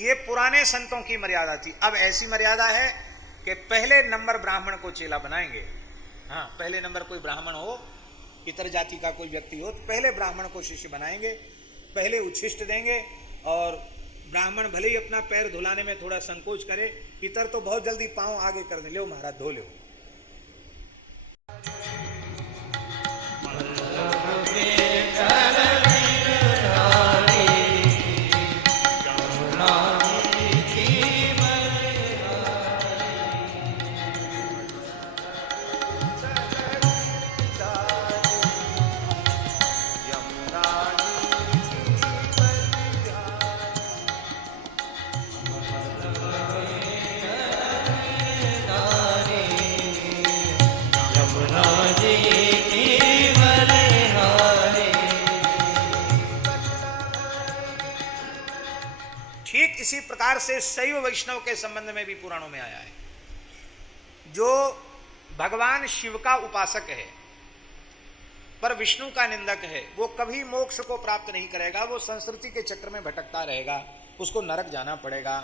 ये पुराने संतों की मर्यादा थी। अब ऐसी मर्यादा है कि पहले नंबर ब्राह्मण को चेला बनाएंगे। हाँ, पहले नंबर कोई ब्राह्मण हो, इतर जाति का कोई व्यक्ति हो, तो पहले ब्राह्मण को शिष्य बनाएंगे, पहले उच्छिष्ट देंगे। और ब्राह्मण भले ही अपना पैर धुलाने में थोड़ा संकोच करे, इतर तो बहुत जल्दी पांव आगे कर दे, लो महाराज धो लो। इसी प्रकार से शैव वैष्णव के संबंध में भी पुराणों में आया है। जो भगवान शिव का उपासक है पर विष्णु का निंदक है, वो कभी मोक्ष को प्राप्त नहीं करेगा, वो संस्कृति के चक्र में भटकता रहेगा, उसको नरक जाना पड़ेगा।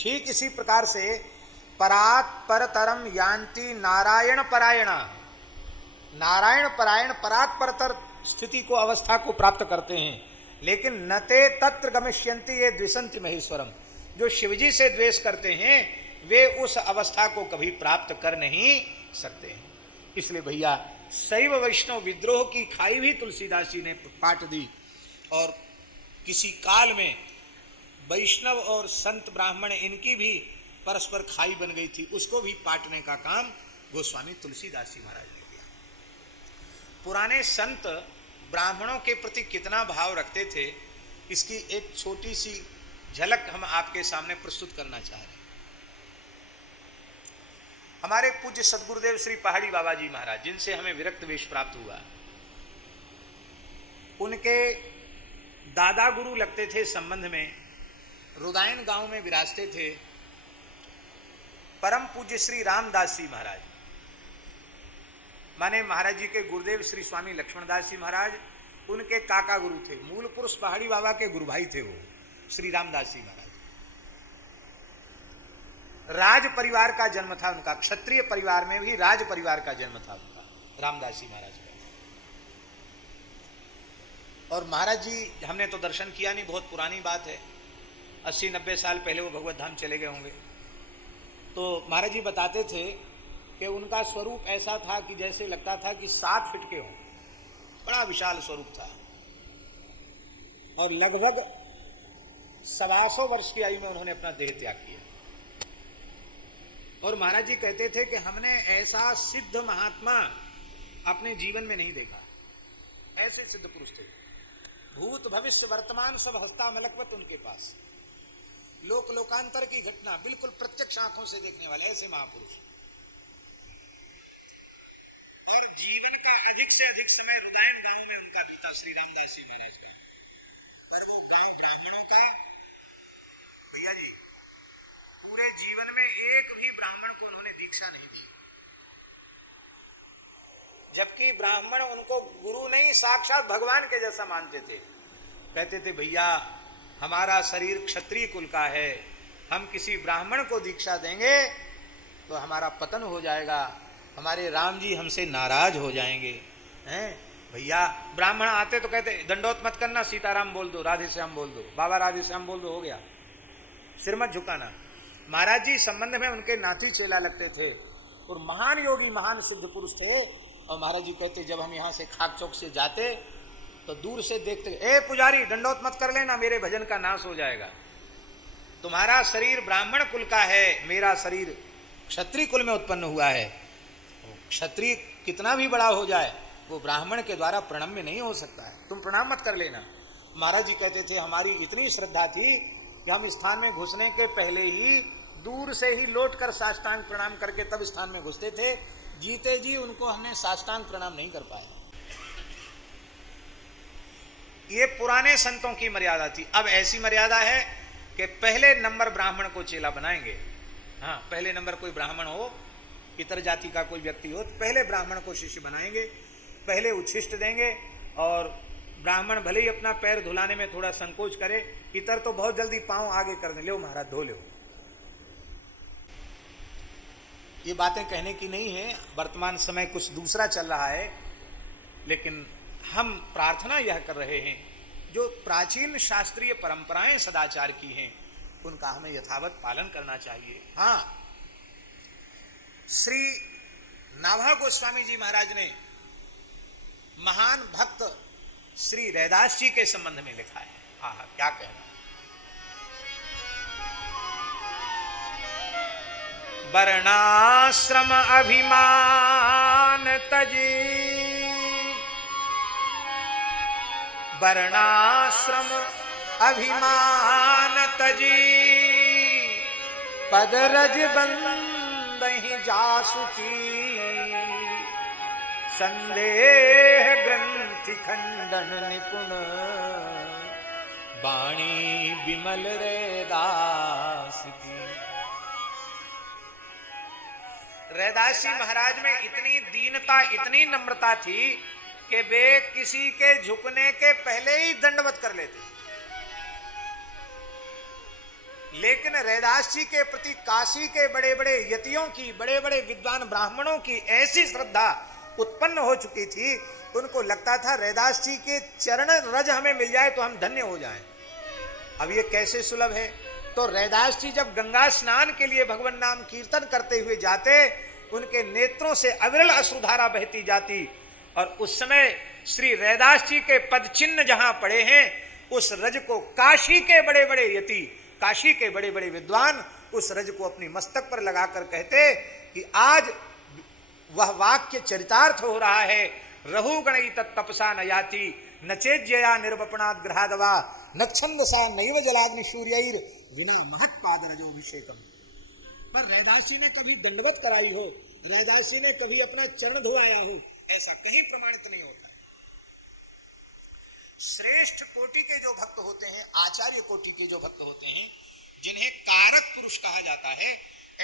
ठीक इसी प्रकार से परात परतरम यान्ति नारायण परायणा, नारायण परायण परात परतर स्थिति को, अवस्था को प्राप्त करते हैं, लेकिन नते तत्र गमिष्यन्ति ये द्विषन्ति महेश्वरम। जो शिवजी से द्वेष करते हैं वे उस अवस्था को कभी प्राप्त कर नहीं सकते हैं। इसलिए भैया शैव वैष्णव विद्रोह की खाई भी तुलसीदास जी ने पाट दी, और किसी काल में वैष्णव और संत ब्राह्मण इनकी भी परस्पर खाई बन गई थी, उसको भी पाटने का काम गोस्वामी तुलसीदास जी महाराज ने किया। पुराने संत ब्राह्मणों के प्रति कितना भाव रखते थे, इसकी एक छोटी सी झलक हम आपके सामने प्रस्तुत करना चाह रहे हैं। हमारे पूज्य सदगुरुदेव श्री पहाड़ी बाबा जी महाराज, जिनसे हमें विरक्त वेश प्राप्त हुआ, उनके दादा गुरु लगते थे संबंध में, रुदायन गांव में विराजते थे परम पूज्य श्री रामदास जी महाराज, माने महाराज जी के गुरुदेव श्री स्वामी लक्ष्मणदास जी महाराज उनके काका गुरु थे। मूल पुरुष पहाड़ी बाबा के गुरु भाई थे वो श्री रामदास जी महाराज। राज परिवार का जन्म था उनका, क्षत्रिय परिवार में भी राज परिवार का जन्म था उनका, रामदास जी महाराज का। और महाराज जी, हमने तो दर्शन किया नहीं, बहुत पुरानी बात है, 80-90 साल पहले वो भगवत धाम चले गए होंगे। तो महाराज जी बताते थे कि उनका स्वरूप ऐसा था कि जैसे लगता था कि 7 फीट के हों, बड़ा विशाल स्वरूप था, और लगभग 125 वर्ष की आयु में उन्होंने अपना देह त्याग किया। और महाराज जी कहते थे कि हमने ऐसा सिद्ध महात्मा अपने जीवन में नहीं देखा, ऐसे सिद्ध पुरुष थे, भूत भविष्य वर्तमान सब हस्तामलकवत उनके पास, लोक लोकांतर की घटना बिल्कुल प्रत्यक्ष आंखों से देखने वाले ऐसे महापुरुष। और जीवन का अधिक से अधिक समय रुदायन गांव में उनका बीता, श्री रामदास जी महाराज का। पर वो गांव ब्राह्मणों का, भैया जी पूरे जीवन में एक भी ब्राह्मण को उन्होंने दीक्षा नहीं दी, जबकि ब्राह्मण उनको गुरु नहीं साक्षात भगवान के जैसा मानते थे। कहते थे भैया हमारा शरीर क्षत्रिय कुल का है, हम किसी ब्राह्मण को दीक्षा देंगे तो हमारा पतन हो जाएगा, हमारे राम जी हमसे नाराज हो जाएंगे। हैं भैया, ब्राह्मण आते तो कहते दंडोत मत करना, सीताराम बोल दो, राधे श्याम बोल दो, बाबा राधे श्याम बोल दो, हो गया, सिर मत झुकाना। महाराज जी संबंध में उनके नाती चेला लगते थे और महान योगी महान सिद्ध पुरुष थे। और महाराज जी कहते जब हम यहाँ से खाक चौक से जाते तो दूर से देखते, ए पुजारी दंडोत मत कर लेना, मेरे भजन का नाश हो जाएगा, तुम्हारा शरीर ब्राह्मण कुल का है, मेरा शरीर क्षत्रिय कुल में उत्पन्न हुआ है, क्षत्रिय कितना भी बड़ा हो जाए वो ब्राह्मण के द्वारा प्रणम्य नहीं हो सकता है, तुम प्रणाम मत कर लेना। महाराज जी कहते थे हमारी इतनी श्रद्धा थी कि हम स्थान में घुसने के पहले ही दूर से ही लौट कर साष्टांग प्रणाम करके तब स्थान में घुसते थे, जीते जी उनको हमने साष्टांग प्रणाम नहीं कर पाए। ये पुराने संतों की मर्यादा थी। अब ऐसी मर्यादा है कि पहले नंबर ब्राह्मण को चेला बनाएंगे। हाँ, पहले नंबर कोई ब्राह्मण हो, इतर जाति का कोई व्यक्ति हो, तो पहले ब्राह्मण को शिष्य बनाएंगे, पहले उच्छिष्ट देंगे, और ब्राह्मण भले ही अपना पैर धुलाने में थोड़ा संकोच करे, इतर तो बहुत जल्दी पांव आगे कर दे, लो महाराज धो लो। ये बातें कहने की नहीं है, वर्तमान समय कुछ दूसरा चल रहा है, लेकिन हम प्रार्थना यह कर रहे हैं जो प्राचीन शास्त्रीय परंपराएं सदाचार की हैं उनका हमें यथावत पालन करना चाहिए। हाँ, श्री नाभा गोस्वामी जी महाराज ने महान भक्त श्री रैदास जी के संबंध में लिखा है। हाँ हाँ, क्या कहना। वर्णाश्रम अभिमान तजी, वर्णाश्रम अभिमान तजी, पदरज बंदहि जासुकी, संदेह ग्रंथि खंडन निपुण, वाणी विमल रैदास की। रैदास जी महाराज में इतनी दीनता, इतनी नम्रता थी कि वे किसी के झुकने के पहले ही दंडवत कर लेते। लेकिन रैदास जी के प्रति काशी के बड़े बड़े यतियों की, बड़े बड़े विद्वान ब्राह्मणों की ऐसी श्रद्धा उत्पन्न हो चुकी थी, उनको लगता था रैदास जी के चरण रज हमें मिल जाए तो हम धन्य हो जाएं। अब ये कैसे सुलभ है? तो रैदास जी जब गंगा स्नान के लिए भगवान नाम कीर्तन करते हुए जाते, उनके नेत्रों से अविरल अश्रुधारा बहती जाती, और उस समय श्री रैदास जी के पद चिन्ह जहां पड़े हैं, उस रज को काशी के बड़े बड़े यति, काशी के बड़े बड़े विद्वान उस रज को अपनी मस्तक पर लगाकर कहते कि आज वह वाक्य चरितार्थ हो रहा है। रहु गणई तत्तपसा न याति, नचेज्यया निर्वपणाद ग्रहादवा, नक्षंदसा नैव जलाग्नि सूर्यैर विना महत पाद रजोभिषेकम। पर रैदास जी ने कभी दंडवत कराई हो, रैदास जी ने कभी अपना चरण धोआया हो, ऐसा कहीं प्रमाणित नहीं होता। श्रेष्ठ कोटि के जो भक्त होते हैं, आचार्य कोटि के जो भक्त होते हैं, जिन्हें कारक पुरुष कहा जाता है,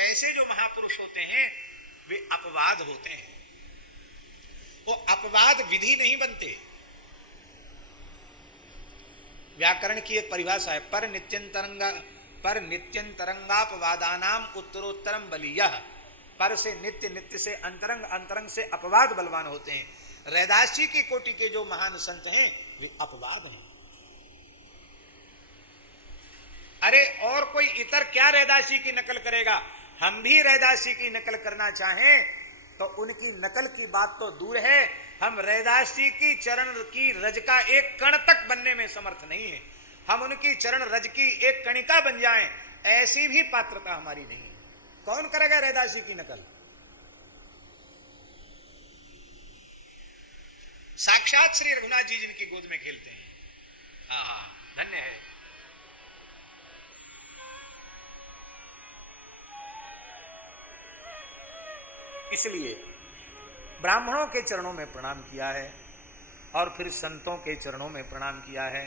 ऐसे जो महापुरुष होते हैं वे अपवाद होते हैं। वो अपवाद विधि नहीं बनते। व्याकरण की एक परिभाषा है, पर नित्यंतरंगापवादानाम उत्तरोत्तरम बलीयः। पर से नित्य, नित्य से अंतरंग, अंतरंग से अपवाद बलवान होते हैं। रैदास जी की कोटि के जो महान संत हैं वे अपवाद हैं। अरे और कोई इतर क्या रैदास जी की नकल करेगा? हम भी रैदास जी की नकल करना चाहें तो उनकी नकल की बात तो दूर है, हम रैदास जी की चरण की रज का एक कण तक बनने में समर्थ नहीं है। हम उनकी चरण रज की एक कणिका बन जाएं, ऐसी भी पात्रता हमारी नहीं है। कौन करेगा रैदास जी की नकल? साक्षात श्री रघुनाथ जी जिनकी गोद में खेलते हैं। हाँ, धन्य है। इसलिए ब्राह्मणों के चरणों में प्रणाम किया है और फिर संतों के चरणों में प्रणाम किया है।